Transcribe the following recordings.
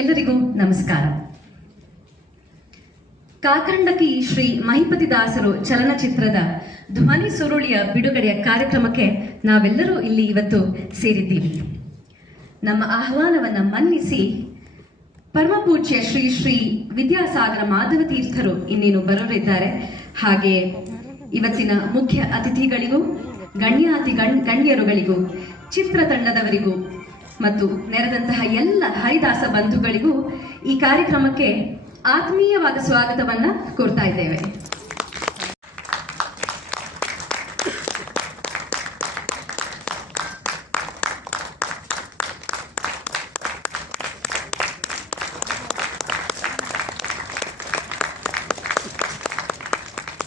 ಎಲ್ಲರಿಗೂ ನಮಸ್ಕಾರ. ಕಾಕಂಡಕಿ ಶ್ರೀ ಮಹಿಪತಿದಾಸರು ಚಲನಚಿತ್ರದ ಧ್ವನಿ ಸುರುಳಿಯ ಬಿಡುಗಡೆಯ ಕಾರ್ಯಕ್ರಮಕ್ಕೆ ನಾವೆಲ್ಲರೂ ಇಲ್ಲಿ ಇವತ್ತು ಸೇರಿದ್ದೀವಿ. ನಮ್ಮ ಆಹ್ವಾನವನ್ನು ಮನ್ನಿಸಿ ಪರಮಪೂಜ್ಯ ಶ್ರೀ ಶ್ರೀ ವಿದ್ಯಾಸಾಗರ ಮಾಧವ ತೀರ್ಥರು ಇನ್ನೇನು ಬರೋರಿದ್ದಾರೆ. ಹಾಗೆ ಇವತ್ತಿನ ಮುಖ್ಯ ಅತಿಥಿಗಳಿಗೂ ಗಣ್ಯರುಗಳಿಗೂ ಚಿತ್ರತಂಡದವರಿಗೂ ಮತ್ತು ನೆರೆದಂತಹ ಎಲ್ಲ ಹರಿದಾಸ ಬಂಧುಗಳಿಗೂ ಈ ಕಾರ್ಯಕ್ರಮಕ್ಕೆ ಆತ್ಮೀಯವಾದ ಸ್ವಾಗತವನ್ನ ಕೋರ್ತಾ ಇದ್ದೇವೆ.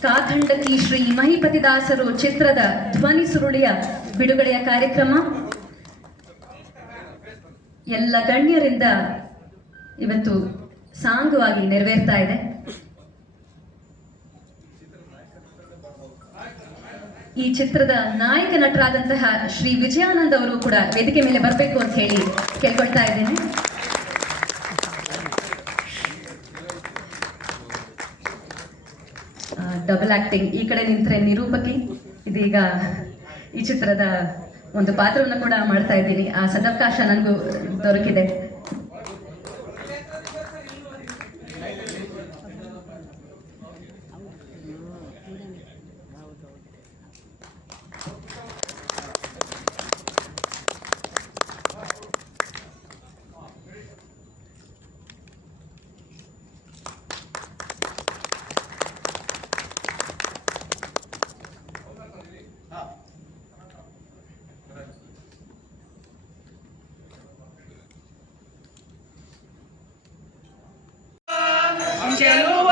ಕಾಕಂಡಕಿ ಶ್ರೀ ಮಹಿಪತಿದಾಸರು ಚಿತ್ರದ ಧ್ವನಿ ಸುರುಳಿಯ ಬಿಡುಗಡೆಯ ಕಾರ್ಯಕ್ರಮ ಎಲ್ಲ ಗಣ್ಯರಿಂದ ಇವತ್ತು ಸಾಂಗವಾಗಿ ನೆರವೇರ್ತಾ ಇದೆ. ಈ ಚಿತ್ರದ ನಾಯಕ ನಟರಾದಂತಹ ಶ್ರೀ ವಿಜಯಾನಂದ್ ಅವರು ಕೂಡ ವೇದಿಕೆ ಮೇಲೆ ಬರಬೇಕು ಅಂತ ಹೇಳಿ ಕೇಳ್ಕೊಳ್ತಾ ಇದ್ದೇನೆ. ಡಬಲ್ ಆಕ್ಟಿಂಗ್, ಈ ಕಡೆ ನಿಂತ್ರೆ ನಿರೂಪಕಿ, ಇದೀಗ ಈ ಚಿತ್ರದ ಒಂದು ಪಾತ್ರವನ್ನು ಕೂಡ ಮಾಡ್ತಾ ಇದ್ದೀನಿ. ಆ ಸದವಕಾಶ ನನಗೂ ದೊರಕಿದೆ. ಚೆಲುವ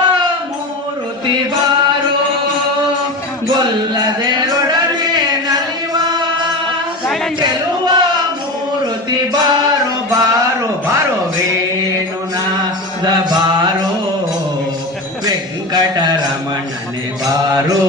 ಮೂರುತಿ ಬಾರೋ ಗೊಲ್ಲದೆರೊಡನೆ ನಲಿವ, ಚೆಲುವ ಮೂರುತಿ ಬಾರೋ ಬಾರೋ ಬಾರೋ ವೇಣುನಾದ ಬಾರೋ ವೆಂಕಟರಮಣನೆ ಬಾರೋ.